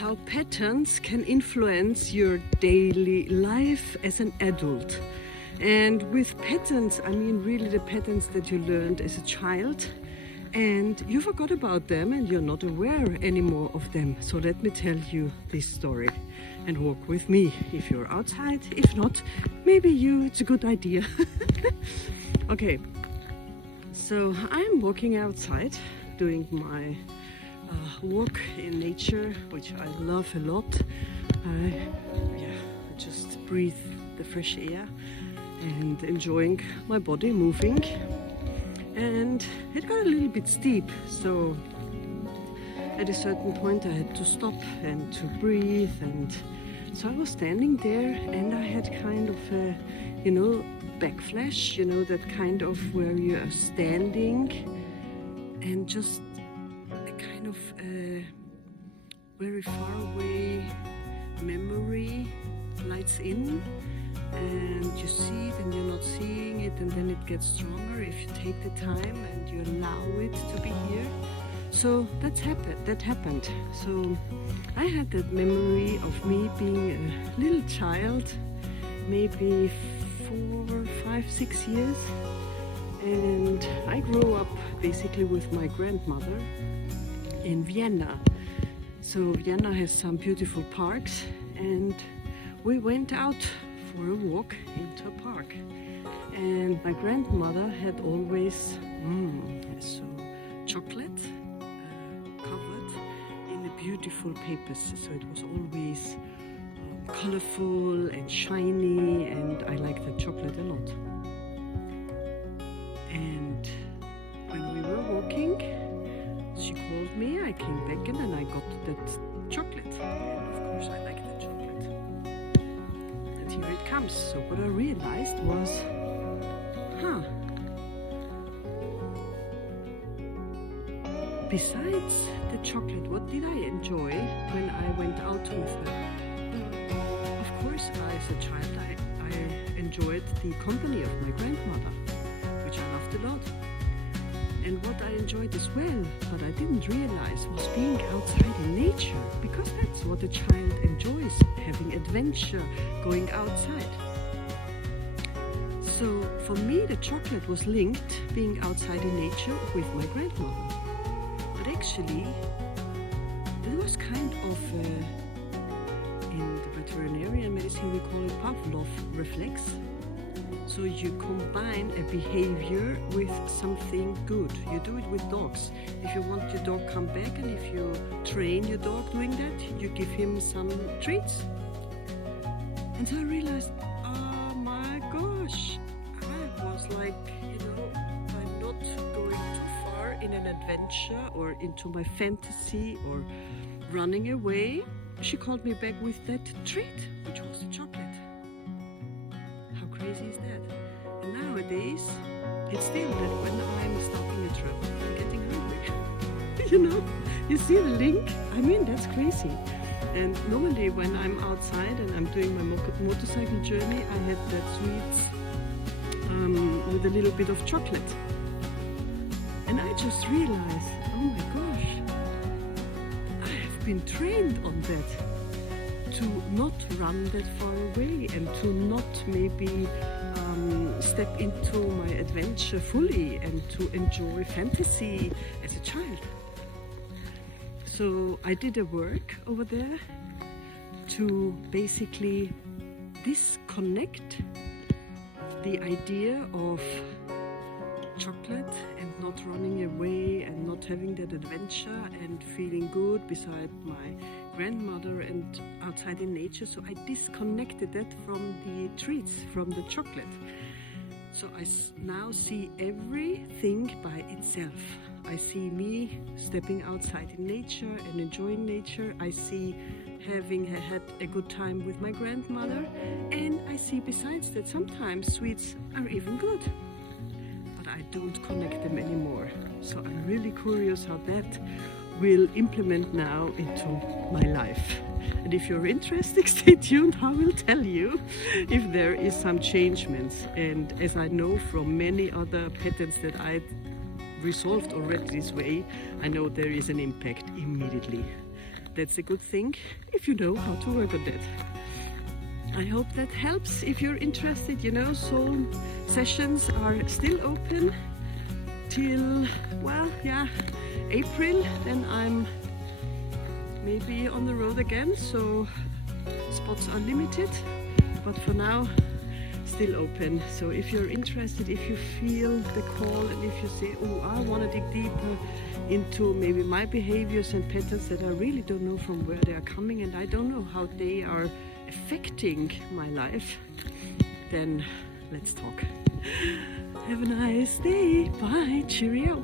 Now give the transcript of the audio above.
how patterns can influence your daily life as an adult. And with patterns, I mean really the patterns that you learned as a child and you forgot about them and you're not aware anymore of them. So let me tell you this story and walk with me if you're outside. If not, maybe it's a good idea. Okay, so I'm walking outside doing my walk in nature, which I love a lot. I just breathe the fresh air and enjoying my body moving. And it got a little bit steep, so at a certain point I had to stop and to breathe. And so I was standing there and I had kind of a, backflash, that kind of where you are standing and just a kind of very far away memory lights in, and you see it and you're not seeing it, and then it gets stronger if you take the time and you allow it to be here. So that happened. So I had that memory of me being a little child, maybe 4, 5, 6 years, and I grew up basically with my grandmother in Vienna. So Vienna has some beautiful parks, and we went out for a walk into a park, and my grandmother had always chocolate covered in the beautiful papers, so it was always colorful and shiny, and I liked that chocolate a lot. And when we were walking, she called me, I came back in and I got that chocolate, and of course I liked that chocolate. And here it comes. So what I realized was, besides the chocolate, what did I enjoy when I went out with her? Of course, as a child, I enjoyed the company of my grandmother, which I loved a lot. And what I enjoyed as well, but I didn't realize, was being outside in nature, because that's what a child enjoys, having adventure, going outside. So for me, the chocolate was linked being outside in nature with my grandmother. But actually, it was kind of in the veterinarian medicine we call it Pavlov reflex. So you combine a behavior with something good. You do it with dogs. If you want your dog to come back, and if you train your dog doing that, you give him some treats. And so I realized, oh my gosh, I was like, I'm not going too far in an adventure or into my fantasy or running away. She called me back with that treat, which was the chocolate. How crazy is that? And nowadays, it's still that when I'm stopping a trip, I'm getting hungry. You see the link? I mean, that's crazy. And normally when I'm outside and I'm doing my motorcycle journey, I had that sweets with a little bit of chocolate. And I just realized, oh my gosh, I have been trained on that, to not run that far away and to not maybe step into my adventure fully and to enjoy fantasy as a child. So I did a work over there to basically disconnect the idea of chocolate and not running away and not having that adventure and feeling good beside my grandmother and outside in nature. So I disconnected that from the treats, from the chocolate. So I now see everything by itself. I see me stepping outside in nature and enjoying nature. I see having had a good time with my grandmother, and I see besides that sometimes sweets are even good, but I don't connect them anymore. So I'm really curious how that will implement now into my life. And if you're interested, stay tuned. I will tell you if there is some changements. And as I know from many other patterns that I resolved already this way, I know there is an impact immediately. that's a good thing if you know how to work on that. I hope that helps. If you're interested, you know, soul sessions are still open till, well, yeah, April. Then I'm maybe on the road again, so spots are limited, but for now still open. So if you're interested, if you feel the call, and if you say, oh, I want to dig deeper into maybe my behaviors and patterns that I really don't know from where they are coming, and I don't know how they are affecting my life, then let's talk. Have a nice day. Bye. Cheerio.